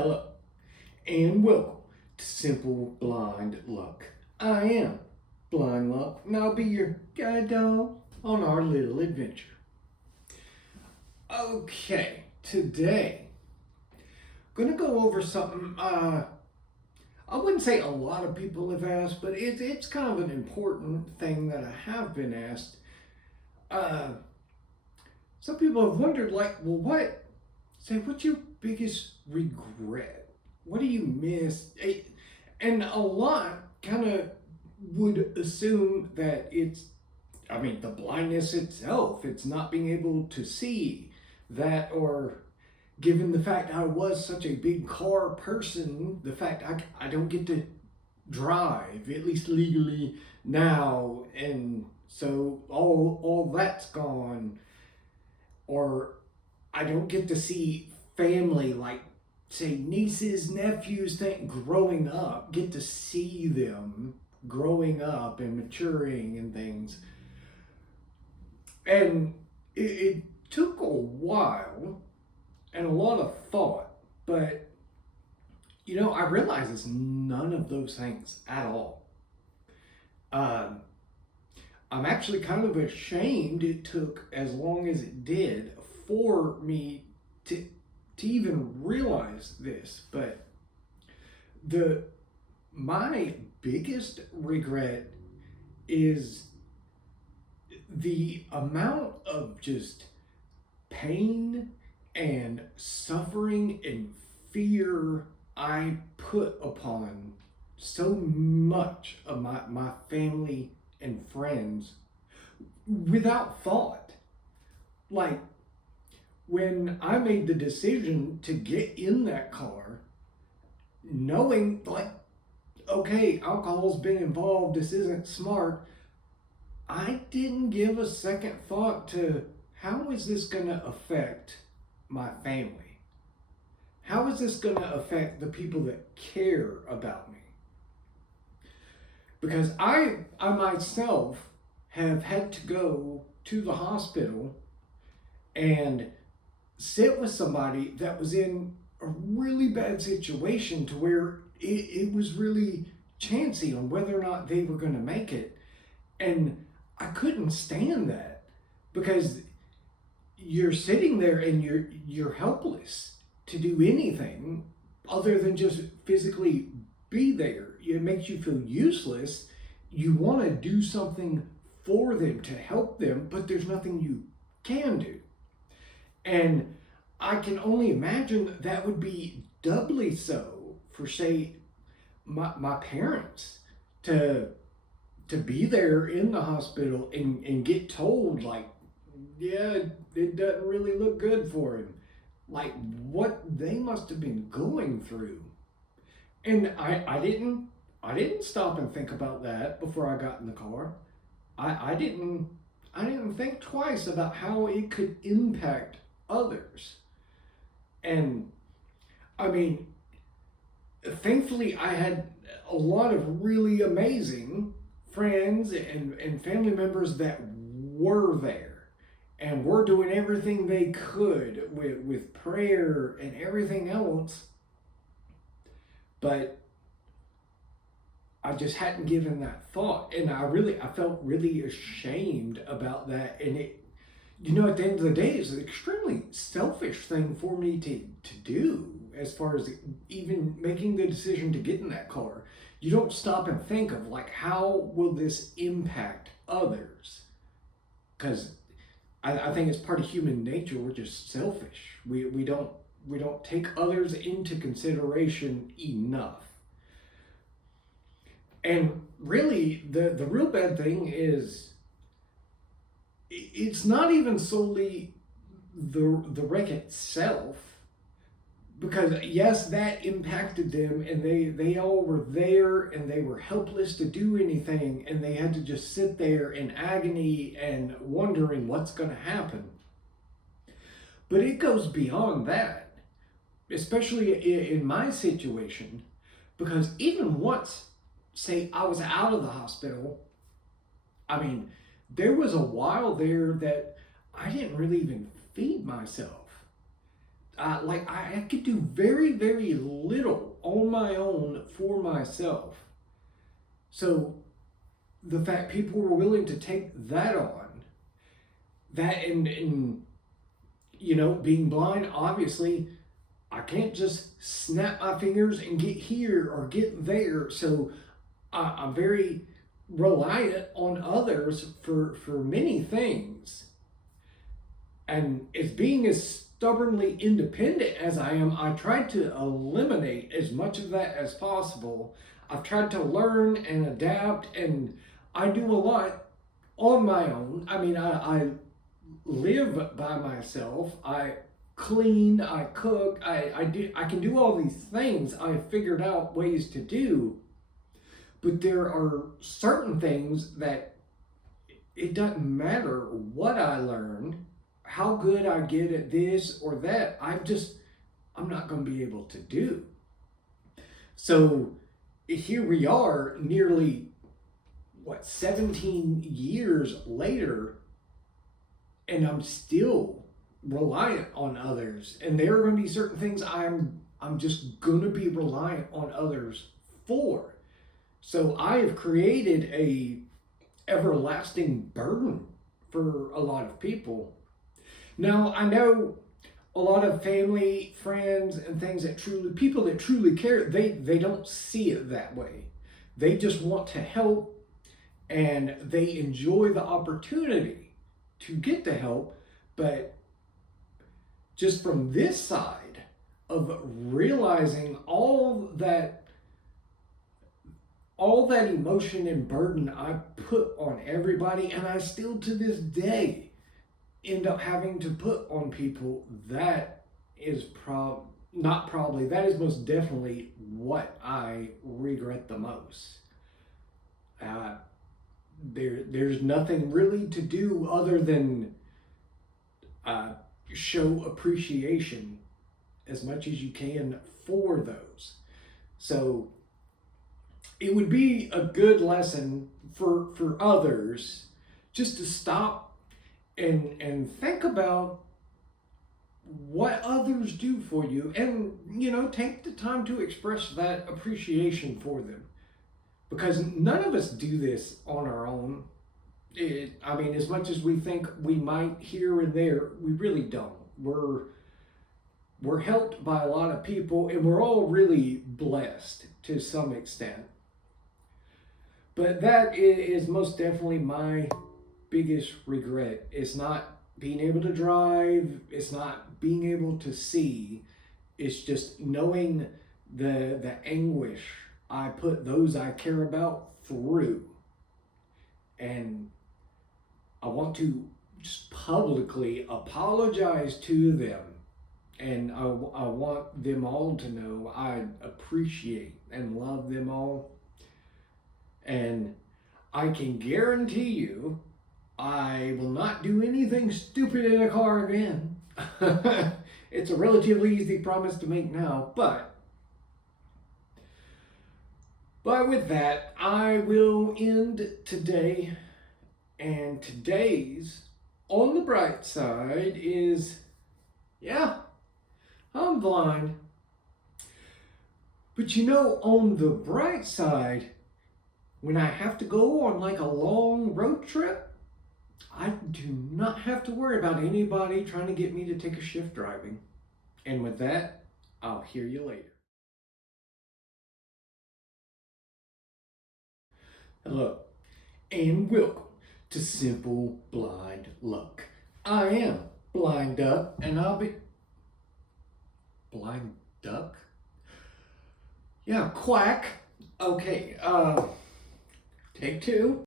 Hello, and welcome to Simple Blind Luck. I am Blind Luck, and I'll be your guide dog on our little adventure. Okay, today, I'm going to go over something I wouldn't say a lot of people have asked, but it's kind of an important thing that I have been asked. Uh, some people have wondered, what's your biggest regret? What do you miss? And a lot kind of would assume that the blindness itself, it's not being able to see that, or given the fact I was such a big car person, the fact I don't get to drive, at least legally now, and so all that's gone, or I don't get to see family, like say nieces, nephews, growing up, get to see them growing up and maturing and things. And it took a while and a lot of thought, but I realize it's none of those things at all. I'm actually kind of ashamed it took as long as it did for me to even realize this, but my biggest regret is the amount of just pain and suffering and fear I put upon so much of my family and friends without thought. Like, when I made the decision to get in that car, knowing, like, okay, alcohol's been involved, this isn't smart, I didn't give a second thought to how is this going to affect my family? How is this going to affect the people that care about me? Because I myself have had to go to the hospital and sit with somebody that was in a really bad situation to where it was really chancy on whether or not they were going to make it. And I couldn't stand that, because you're sitting there and you're helpless to do anything other than just physically be there. It makes you feel useless. You want to do something for them to help them, but there's nothing you can do. And I can only imagine that would be doubly so for, say, my parents to be there in the hospital and get told, like, yeah, it doesn't really look good for him. Like, what they must have been going through. And I didn't stop and think about that before I got in the car. I didn't think twice about how it could impact others. And thankfully I had a lot of really amazing friends and family members that were there and were doing everything they could with prayer and everything else. But I just hadn't given that thought, and I felt really ashamed about that. And it, at the end of the day, it's an extremely selfish thing for me to do, as far as even making the decision to get in that car. You don't stop and think of, like, how will this impact others? Because I think it's part of human nature. We're just selfish. We don't take others into consideration enough. And really, the real bad thing is, it's not even solely the wreck itself, because yes, that impacted them, and they all were there and they were helpless to do anything, and they had to just sit there in agony and wondering what's going to happen. But it goes beyond that, especially in my situation, because even once, say, I was out of the hospital, there was a while there that I didn't really even feed myself. I could do very, very little on my own for myself. So the fact people were willing to take that on, that and being blind, obviously, I can't just snap my fingers and get here or get there. So I'm very reliant on others for many things. And as being as stubbornly independent as I am, I tried to eliminate as much of that as possible. I've tried to learn and adapt, and I do a lot on my own. I mean, I live by myself. I clean, I cook, I can do all these things. I figured out ways to do, but there are certain things that it doesn't matter what I learn, how good I get at this or that. I'm not going to be able to do. So here we are, nearly 17 years later, and I'm still reliant on others. And there are going to be certain things I'm just going to be reliant on others for. So I have created a everlasting burden for a lot of people. Now, I know a lot of family, friends, and things people that truly care, they don't see it that way. They just want to help, and they enjoy the opportunity to get the help. But just from this side of realizing all that emotion and burden I put on everybody, and I still to this day end up having to put on people, that is that is most definitely what I regret the most. Uh, there's nothing really to do other than uh, show appreciation as much as you can for those. So it would be a good lesson for others just to stop and think about what others do for you, and take the time to express that appreciation for them, because none of us do this on our own. I mean, as much as we think we might here and there, we really don't. We're helped by a lot of people, and we're all really blessed to some extent. But that is most definitely my biggest regret. It's not being able to drive, it's not being able to see, it's just knowing the anguish I put those I care about through. And I want to just publicly apologize to them. And I want them all to know I appreciate and love them all. And I can guarantee you, I will not do anything stupid in a car again. It's a relatively easy promise to make now, but with that, I will end today. And today's on the bright side is, yeah, I'm blind. But on the bright side, when I have to go on like a long road trip, I do not have to worry about anybody trying to get me to take a shift driving. And with that, I'll hear you later. Hello, and welcome to Simple Blind Luck. I am Blind Duck, and I'll be... Blind Duck? Yeah, quack. Okay, take two.